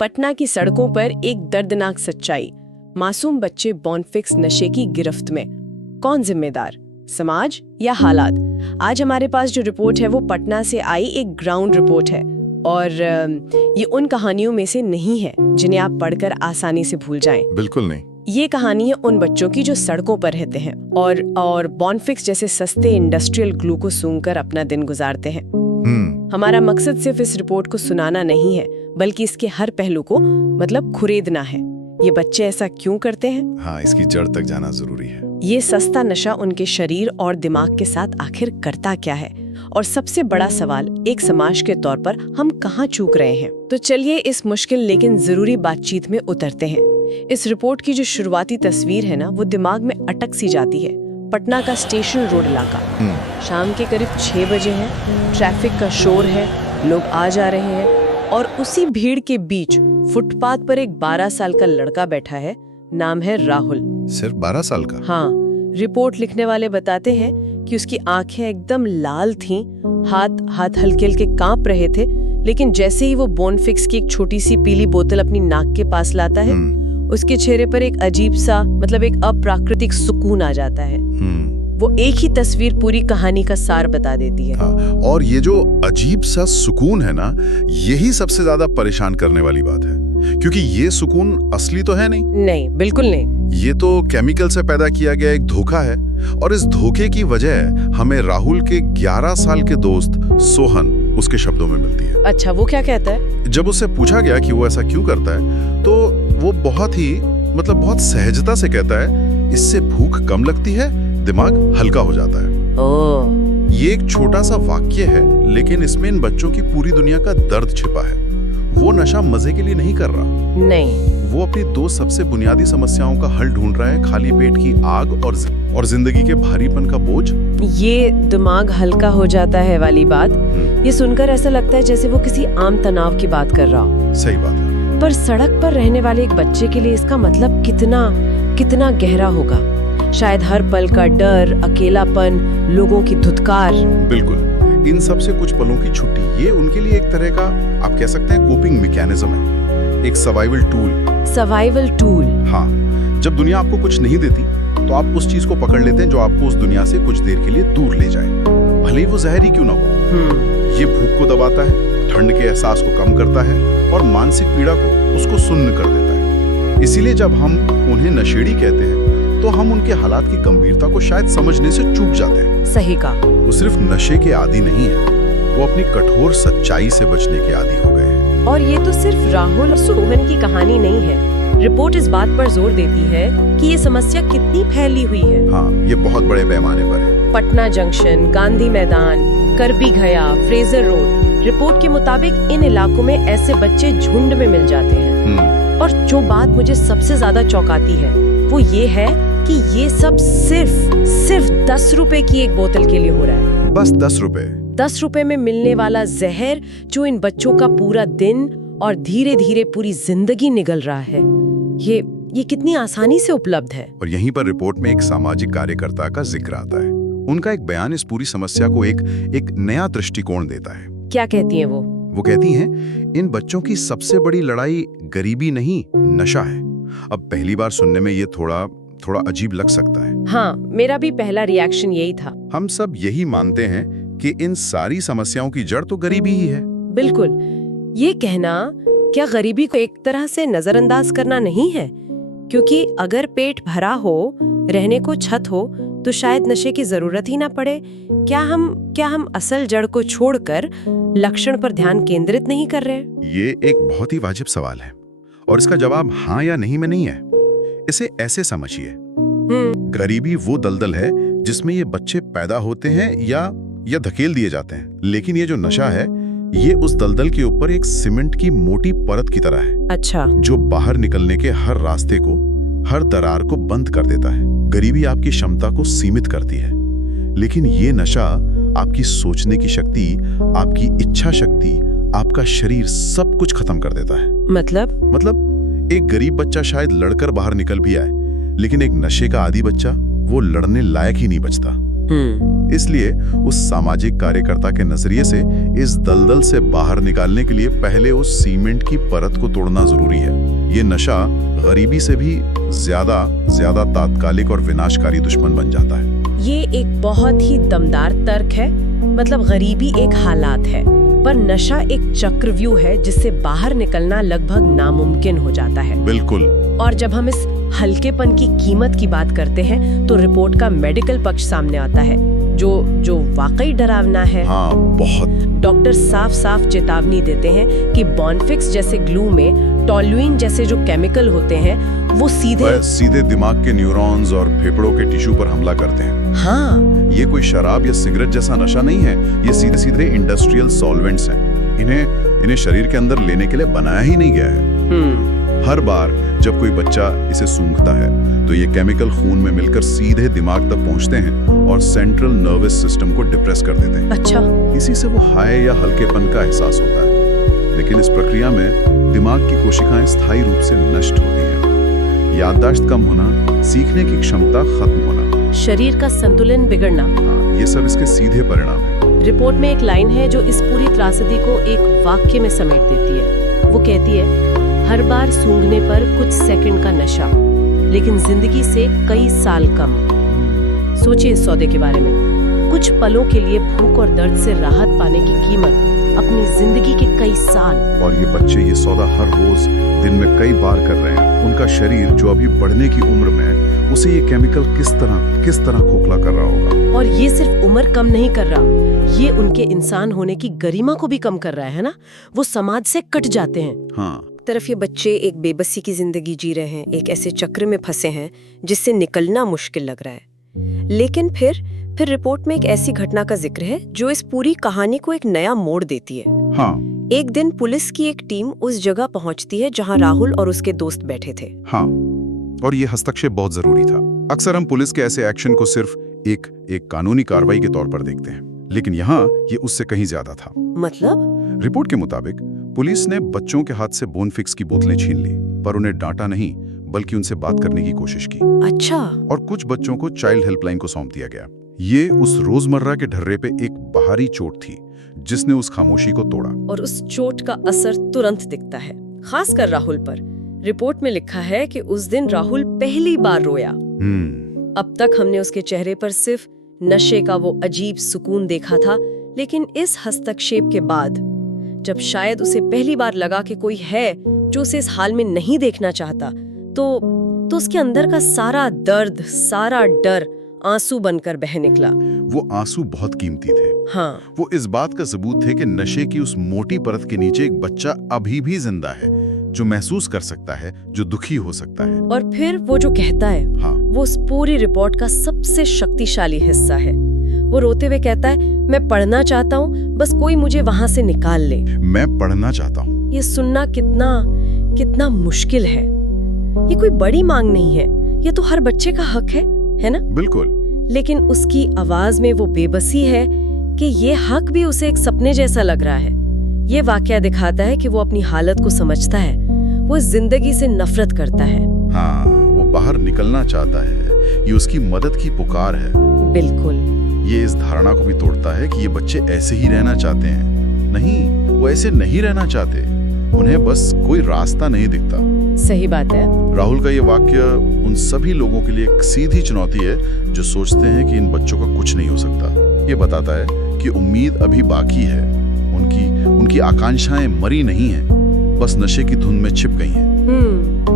पटना की सड़कों पर एक दर्दनाक सच्चाई। मासूम बच्चे बॉर्नफिक्स नशे की गिरफ्त में। कौन जिम्मेदार, समाज या हालात? आज हमारे पास जो रिपोर्ट है वो पटना से आई एक ग्राउंड रिपोर्ट है और ये उन कहानियों में से नहीं है जिन्हें आप पढ़कर आसानी से भूल जाएं। बिल्कुल नहीं। ये कहानी है उन बच्चों की जो सड़कों पर रहते हैं और बॉर्नफिक्स जैसे सस्ते इंडस्ट्रियल ग्लू को सूंघकर अपना दिन गुजारते हैं। हमारा मकसद सिर्फ इस रिपोर्ट को सुनाना नहीं है, बल्कि इसके हर पहलू को खुरेदना है। ये बच्चे ऐसा क्यों करते हैं? हाँ, इसकी जड़ तक जाना जरूरी है। ये सस्ता नशा उनके शरीर और दिमाग के साथ आखिर करता क्या है? और सबसे बड़ा सवाल, एक समाज के तौर पर हम कहाँ चूक रहे हैं? तो चलिए इस मुश्किल लेकिन जरूरी बातचीत में उतरते हैं। इस रिपोर्ट की जो शुरुआती तस्वीर है ना, वो दिमाग में अटक सी जाती है। पटना का स्टेशन रोड इलाका, शाम के करीब 6 बजे है, ट्रैफिक का शोर है, लोग आ जा रहे हैं और उसी भीड़ के बीच फुटपाथ पर एक 12 साल का लड़का बैठा है। नाम है राहुल। सिर्फ 12 साल का? हाँ। रिपोर्ट लिखने वाले बताते हैं कि उसकी आंखें एकदम लाल थीं, हाथ हल्के हल्के कांप रहे थे, लेकिन जैसे ही वो बॉर्नफिक्स की एक छोटी सी पीली बोतल अपनी नाक के पास लाता है, उसके चेहरे पर एक अजीब सा एक अप्राकृतिक सुकून आ जाता है। वो एक ही तस्वीर पूरी कहानी का सार बता देती है। हाँ, और ये जो अजीब सा सुकून है ना, यही सबसे ज्यादा परेशान करने वाली बात है, क्योंकि ये सुकून असली तो है नहीं। नहीं, बिल्कुल नहीं। ये तो केमिकल से पैदा किया गया एक धोखा है, और इस धोखे की वजह हमें राहुल के 11 साल के दोस्त सोहन उसके शब्दों में मिलती है। अच्छा, वो क्या कहता है? जब उससे पूछा गया कि वो ऐसा क्यों करता है, तो वो बहुत सहजता से कहता है, इससे भूख कम लगती है, दिमाग हल्का हो जाता है। ओह। ये एक छोटा सा वाक्य है, लेकिन इसमें इन बच्चों की पूरी दुनिया का दर्द छिपा है। वो नशा मजे के लिए नहीं कर रहा। नहीं, वो अपनी 2 सबसे बुनियादी समस्याओं का हल ढूंढ रहा है, खाली पेट की आग और जिंदगी के भारीपन का बोझ। ये दिमाग हल्का हो जाता है वाली बात, ये सुनकर ऐसा लगता है जैसे वो किसी आम तनाव की बात कर रहा हो। सही बात है। पर सड़क पर रहने वाले एक बच्चे के लिए इसका मतलब कितना गहरा होगा। शायद हर पल का डर, अकेलापन, लोगों की धुतकार। बिल्कुल, इन सब से कुछ पलों की छुट्टी, ये उनके लिए एक तरह का, आप कह सकते हैं, कोपिंग मैकेनिज्म है, एक सर्वाइवल टूल। हाँ, जब दुनिया आपको कुछ नहीं देती, तो आप उस चीज को पकड़ लेते हैं जो आपको उस दुनिया से कुछ देर के लिए दूर ले जाए, भले ही वो जहर ही क्यों ना हो। ये भूख को दबाता है, ठंड के एहसास को कम करता है और मानसिक पीड़ा को उसको शून्य कर देता है। इसीलिए जब हम उन्हें नशेड़ी कहते हैं, तो हम उनके हालात की गंभीरता को शायद समझने से चूक जाते हैं। सही कहा। वो सिर्फ नशे के आदी नहीं है, वो अपनी कठोर सच्चाई से बचने के आदी हो गए हैं। और ये तो सिर्फ राहुल और सोहन की कहानी नहीं है। रिपोर्ट इस बात पर जोर देती है कि ये समस्या कितनी फैली हुई है। हाँ, ये बहुत बड़े पैमाने पर है। पटना जंक्शन, गांधी मैदान, करबी घया, फ्रेजर रोड। रिपोर्ट के मुताबिक इन इलाकों में ऐसे बच्चे झुंड में मिल जाते हैं। और जो बात मुझे सबसे ज्यादा चौंकाती है, वो ये है कि ये सब सिर्फ 10 रुपए की एक बोतल के लिए हो रहा है। बस 10 रुपए। 10 रुपए में मिलने वाला जहर, जो इन बच्चों का पूरा दिन और धीरे धीरे पूरी जिंदगी निगल रहा है, ये कितनी आसानी से उपलब्ध है। और यहीं पर रिपोर्ट में एक सामाजिक कार्यकर्ता का जिक्र आता है। उनका एक बयान इस पूरी समस्या को एक नया दृष्टिकोण देता है। क्या कहती हैं वो? वो कहती हैं, इन बच्चों की सबसे बड़ी लड़ाई गरीबी नहीं, नशा है। अब पहली बार सुनने में ये थोड़ा अजीब लग सकता है। हाँ, मेरा भी पहला रिएक्शन यही था। हम सब यही मानते हैं कि इन सारी समस्याओं की जड़ तो गरीबी ही है। बिल्कुल। ये कहना क्या गरीबी को एक तरह से नजरअंदाज करना नहीं है? क्योंकि अगर पेट भरा हो, रहने को छत हो, तो शायद नशे की जरूरत ही ना पड़े। क्या हम असल जड़ को छोड़कर लक्षण पर ध्यान केंद्रित नहीं कर रहे? ये एक बहुत ही वाजिब सवाल है, और इसका जवाब हाँ या नहीं में नहीं है। इसे ऐसे समझिए, गरीबी वो दलदल है जिसमें ये बच्चे पैदा होते हैं या धकेल दिए जाते हैं, लेकिन ये जो नशा है, ये उस दलदल के ऊपर एक सीमेंट की मोटी परत की तरह है। अच्छा। जो बाहर निकलने के हर रास्ते को, हर दरार को बंद कर देता है। गरीबी आपकी क्षमता को सीमित करती है, लेकिन ये नशा आपकी सोचने की शक्ति, आपकी इच्छा शक्ति, आपका शरीर, सब कुछ खत्म कर देता है। मतलब एक गरीब बच्चा शायद लड़कर बाहर निकल भी आए, लेकिन एक नशे का आदी बच्चा, वो लड़ने लायक ही नहीं बचता। इसलिए उस सामाजिक कार्यकर्ता के नजरिए से इस दलदल से बाहर निकालने के लिए पहले उस सीमेंट की परत को तोड़ना जरूरी है। ये नशा गरीबी से भी ज्यादा तात्कालिक और विनाशकारी दुश्मन बन जाता है। ये एक बहुत ही दमदार तर्क है। मतलब गरीबी एक हालात है, पर नशा एक चक्रव्यूह है जिससे बाहर निकलना लगभग नामुमकिन हो जाता है। बिल्कुल। और जब हम इस हल्केपन की कीमत की बात करते हैं तो रिपोर्ट का मेडिकल पक्ष सामने आता है, जो वाकई डरावना है। हाँ, बहुत। डॉक्टर साफ चेतावनी देते हैं कि बॉनफिक्स जैसे ग्लू में टोल्यूइन जैसे जो केमिकल होते हैं वो सीधे दिमाग के न्यूरॉन्स और फेफड़ों के टिश्यू पर हमला करते हैं। हाँ, ये कोई शराब या सिगरेट जैसा नशा नहीं है, ये सीधे इंडस्ट्रियल सॉल्वेंट्स हैं। इन्हें शरीर के अंदर लेने के लिए बनाया ही नहीं गया है। हर बार जब कोई बच्चा इसे सूंघता है तो ये केमिकल खून में मिलकर सीधे दिमाग तक पहुंचते हैं और सेंट्रल नर्वस सिस्टम को डिप्रेस कर देते हैं। अच्छा। इसी से वो हाय या हल्केपन का एहसास होता है। लेकिन इस प्रक्रिया में दिमाग की कोशिकाएं स्थायी रूप से नष्ट होती हैं। याददाश्त कम होना, सीखने की क्षमता खत्म होना, शरीर का संतुलन बिगड़ना, ये सब इसके सीधे परिणाम है। रिपोर्ट में एक लाइन है जो इस पूरी त्रासदी को एक वाक्य में समेट देती है। वो कहती है, हर बार सूंघने पर कुछ सेकंड का नशा, लेकिन जिंदगी से कई साल कम। सोचिए इस सौदे के बारे में। कुछ पलों के लिए भूख और दर्द से राहत पाने की कीमत अपनी जिंदगी के कई साल। और ये बच्चे ये सौदा हर रोज दिन में कई बार कर रहे हैं। उनका शरीर जो अभी बढ़ने की उम्र में है, उसे ये केमिकल किस तरह खोखला कर रहा होगा। और ये सिर्फ उम्र कम नहीं कर रहा, ये उनके इंसान होने की गरिमा को भी कम कर रहा है ना। वो समाज से कट जाते हैं। हाँ। तरफ ये बच्चे एक बेबसी की जिंदगी जी रहे हैं, एक ऐसे चक्र में फंसे हैं जिससे निकलना मुश्किल लग रहा है। लेकिन फिर रिपोर्ट में एक ऐसी घटना का जिक्र है जो इस पूरी कहानी को एक नया मोड़ देती है। हाँ। एक दिन पुलिस की एक टीम उस जगह पहुंचती है जहां राहुल और उसके दोस्त बैठे थे। हाँ, और ये हस्तक्षेप बहुत जरूरी था। अक्सर हम पुलिस के ऐसे एक्शन को सिर्फ एक कानूनी कार्रवाई के तौर पर देखते हैं, लेकिन यहाँ ये उससे कहीं ज्यादा था। मतलब? रिपोर्ट के मुताबिक पुलिस ने बच्चों के हाथ से बोनफिक्स की बोतलें छीन ली, पर उन्हें डांटा नहीं बल्कि उनसे बात करने की कोशिश की। अच्छा। और कुछ बच्चों को चाइल्ड हेल्पलाइन को सौंप दिया गया। ये उस रोजमर्रा के ढर्रे पे एक बाहरी चोट थी जिसने उस खामोशी को तोड़ा। और उस चोट का असर तुरंत दिखता है, खासकर राहुल पर। रिपोर्ट में लिखा है कि उस दिन राहुल पहली बार रोया। अब तक हमने उसके चेहरे पर सिर्फ नशे का वो अजीब सुकून देखा था, लेकिन इस हस्तक्षेप के बाद, जब शायद उसे पहली बार लगा कि कोई है जो उसे इस हाल में नहीं देखना चाहता, तो उसके अंदर का सारा दर्द, सारा डर आंसू बनकर बह निकला। वो आंसू बहुत कीमती थे। हाँ। वो इस बात का सबूत थे कि नशे की उस मोटी परत के नीचे एक बच्चा अभी भी जिंदा है, जो महसूस कर सकता है, जो दुखी हो सकता है। और फिर वो जो कहता है, हाँ, वो उस पूरी रिपोर्ट का सबसे शक्तिशाली हिस्सा है। वो रोते हुए कहता है, मैं पढ़ना चाहता हूँ, बस कोई मुझे वहाँ से निकाल ले। मैं पढ़ना चाहता हूँ। ये सुनना कितना मुश्किल है। ये कोई बड़ी मांग नहीं है, ये तो हर बच्चे का हक है ना? बिल्कुल। लेकिन उसकी आवाज में वो बेबसी है कि ये हक भी उसे एक सपने जैसा लग रहा है। ये वाकया दिखाता है कि वो अपनी हालत को समझता है, वो इस जिंदगी से नफरत करता है। हाँ, वो बाहर निकलना चाहता है, ये उसकी मदद की पुकार है। बिल्कुल। ये इस धारणा को भी तोड़ता है कि ये बच्चे ऐसे ही रहना चाहते हैं। नहीं, वो ऐसे नहीं रहना चाहते, उन्हें बस कोई रास्ता नहीं दिखता। सही बात है। राहुल का ये वाक्य उन सभी लोगों के लिए एक सीधी चुनौती है जो सोचते हैं कि इन बच्चों का कुछ नहीं हो सकता। ये बताता है कि उम्मीद अभी बाकी है, उनकी आकांक्षाएं मरी नहीं हैं, बस नशे की धुंध में छिप गई हैं।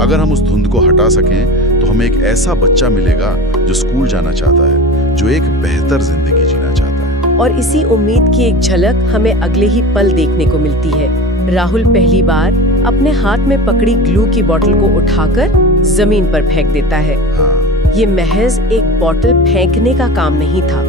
अगर हम उस धुंध को हटा सकें तो हमें एक ऐसा बच्चा मिलेगा जो स्कूल जाना चाहता है, जो एक बेहतर जिंदगी जीना चाहता है। और इसी उम्मीद की एक झलक हमें अगले ही पल देखने को मिलती है। राहुल पहली बार अपने हाथ में पकड़ी ग्लू की बोतल को उठाकर जमीन पर फेंक देता है। हाँ। ये महज एक बोतल फेंकने का काम नहीं था,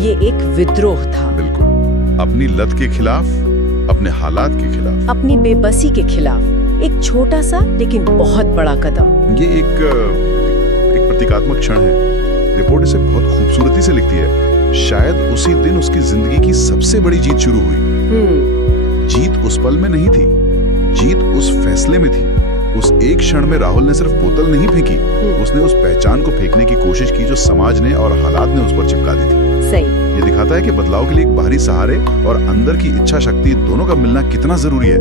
ये एक विद्रोह था। बिल्कुल। अपनी लत के खिलाफ, अपने हालात के खिलाफ, अपनी बेबसी के खिलाफ एक छोटा सा लेकिन बहुत बड़ा कदम। ये एक प्रतीकात्मक क्षण है। रिपोर्ट इसे बहुत खूबसूरती से लिखती है। शायद उसी दिन उसकी जिंदगी की सबसे बड़ी जीत शुरू हुई। जीत उस पल में नहीं थी, जीत उस फैसले में थी। उस एक क्षण में राहुल ने सिर्फ बोतल नहीं फेंकी, उसने उस पहचान को फेंकने की कोशिश की जो समाज ने और हालात ने उस पर चिपका दी थी। सही। ये दिखाता है कि बदलाव के लिए एक बाहरी सहारे और अंदर की इच्छा शक्ति दोनों का मिलना कितना जरूरी है।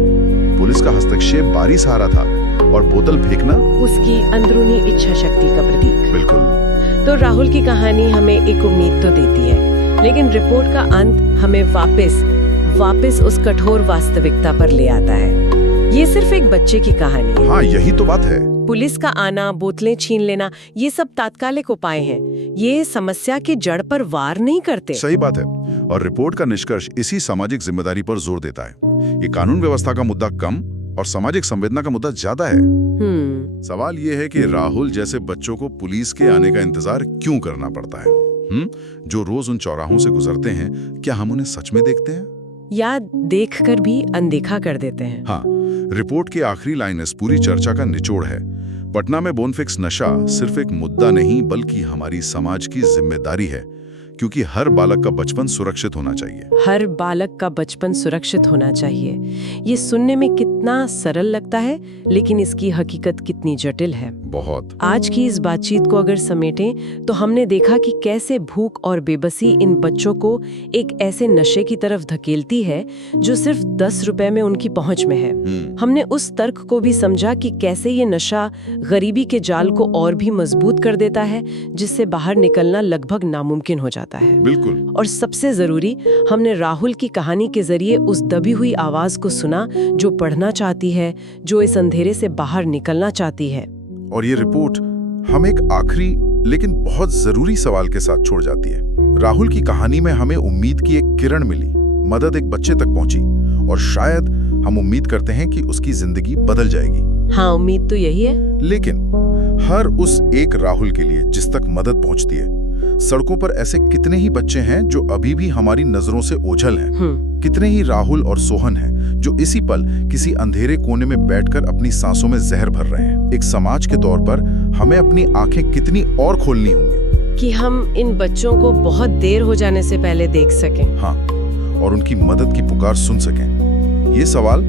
पुलिस का हस्तक्षेप बाहरी सहारा था और बोतल फेंकना उसकी अंदरूनी इच्छा शक्ति का प्रतीक। बिल्कुल। तो राहुल की कहानी हमें एक उम्मीद तो देती है, लेकिन रिपोर्ट का अंत हमें वापस उस कठोर वास्तविकता पर ले आता है। ये सिर्फ एक बच्चे की कहानी है। हाँ, यही तो बात है। पुलिस का आना, बोतलें छीन लेना, ये सब तात्कालिक उपाय हैं। ये समस्या की जड़ पर वार नहीं करते। सही बात है। और रिपोर्ट का निष्कर्ष इसी सामाजिक जिम्मेदारी पर जोर देता है। ये कानून व्यवस्था का मुद्दा कम और सामाजिक संवेदना का मुद्दा ज्यादा है। सवाल ये है कि राहुल जैसे बच्चों को पुलिस के आने का इंतजार क्यों करना पड़ता है? जो रोज उन चौराहों से गुजरते हैं, क्या हम उन्हें सच में देखते हैं या देखकर भी अनदेखा कर देते हैं? हाँ, रिपोर्ट की आखिरी लाइन इस पूरी चर्चा का निचोड़ है। पटना में बोनफिक्स नशा सिर्फ एक मुद्दा नहीं बल्कि हमारी समाज की जिम्मेदारी है, क्योंकि हर बालक का बचपन सुरक्षित होना चाहिए। हर बालक का बचपन सुरक्षित होना चाहिए। ये सुनने में कितना सरल लगता है, लेकिन इसकी हकीकत कितनी जटिल है। बहुत। आज की इस बातचीत को अगर समेटें तो हमने देखा कि कैसे भूख और बेबसी इन बच्चों को एक ऐसे नशे की तरफ धकेलती है जो सिर्फ 10 रुपए में उनकी पहुंच में है। हमने उस तर्क को भी समझा कि कैसे ये नशा गरीबी के जाल को और भी मजबूत कर देता है, जिससे बाहर निकलना लगभग नामुमकिन हो जाता है। बिल्कुल। और सबसे जरूरी, हमने राहुल की कहानी के जरिए उस दबी हुई आवाज को सुना जो पढ़ना चाहती है, जो इस अंधेरे से बाहर निकलना चाहती है। और ये रिपोर्ट हमें एक आखिरी लेकिन बहुत जरूरी सवाल के साथ छोड़ जाती है। राहुल की कहानी में हमें उम्मीद की एक किरण मिली, मदद एक बच्चे तक पहुंची, और शायद हम उम्मीद करते हैं कि उसकी जिंदगी बदल जाएगी। हाँ, उम्मीद तो यही है। लेकिन हर उस एक राहुल के लिए जिस तक मदद पहुंचती है, सड़कों पर ऐसे कितने ही बच्चे हैं जो अभी भी हमारी नजरों से ओझल हैं। कितने ही राहुल और सोहन हैं जो इसी पल किसी अंधेरे कोने में बैठकर अपनी सांसों में जहर भर रहे हैं। एक समाज के तौर पर हमें अपनी आंखें कितनी और खोलनी होंगी कि हम इन बच्चों को बहुत देर हो जाने से पहले देख सकें। हाँ, और उनकी मदद की पुकार सुन सकें। ये सवाल